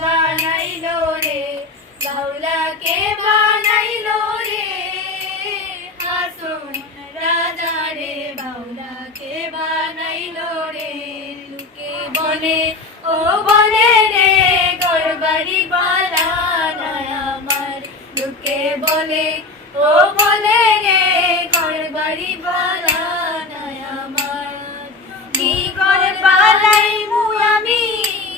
বানাইলো রে, বাউলাকে বানাইলো রে, হাসন রাজা রে, বাউলাকে বানাইলো রে। লোকে বলে ও বলে রে, ঘরবাড়ি বানায় আমার। লোকে বলে ও বলে রে, ঘরবাড়ি বানায় আমার। কি ঘর বানাইমু আমি,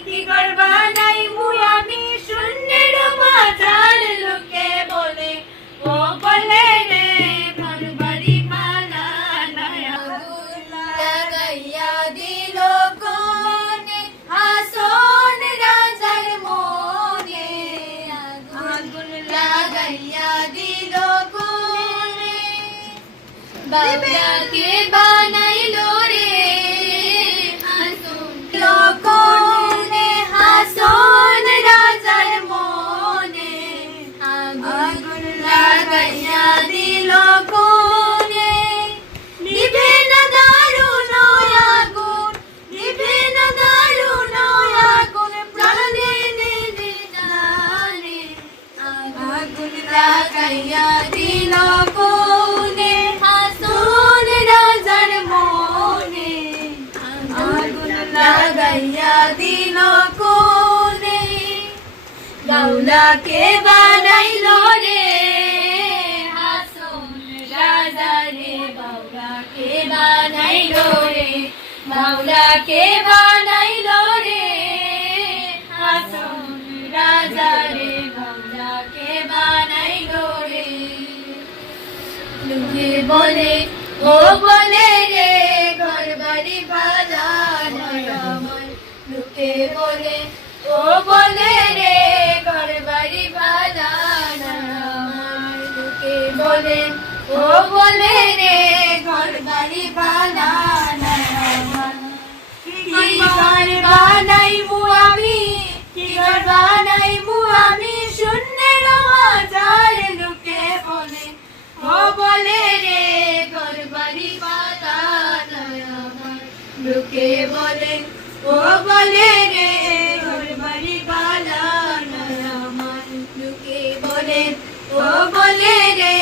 কি ঘর বানাইমু আমি, শূন্যের মাঝার। লোকে বলে ও বলে রে, ঘরবাড়ি বানায়। আগুন লাগাইয়া দিল কোনে, হাসন রাজার মনে। আগুন লাগাইয়া দিল কোনে, বাউলাকে বানাইলো রে, হাসন কোনে, হাসন রাজার মনে। আগুন লাগাইয়া দিল কোনে, নিভে না দারুণ আগুন, নিভে না দারুণ আগুন, প্রাণে নেবে জানে। আগুন লাগাইয়া দিল কোনে, হাসন রাজার মনে। আগুন লাগাইয়া দিল কোনে, বাউলাকে বানাইলো রে, হাসন রাজা রে, বাউলাকে বানাইলো রে, বাউলাকে বানাইলো রে, হাসন রাজা রে, বাউলাকে বানাইলো রে। লোকে বলে ও বলে রে, ঘরবাড়ি বানায় আমার। লোকে বলে ও বলে রে, ঘরবাড়ি বানায় আমার। লোকে বলে ও বলে রে, ঘরবাড়ি বানায় আমার। কি ঘর বানাইমু আমি, কি ঘর বানাইমু আমি, শূন্যের মাঝার। লোকে বলে ও বলে রে, ঘরবাড়ি বানায় আমার। লোকে বলে ও বলে রে, ঘরবাড়ি বানায় আমার। লোকে বলে ও বলে রে,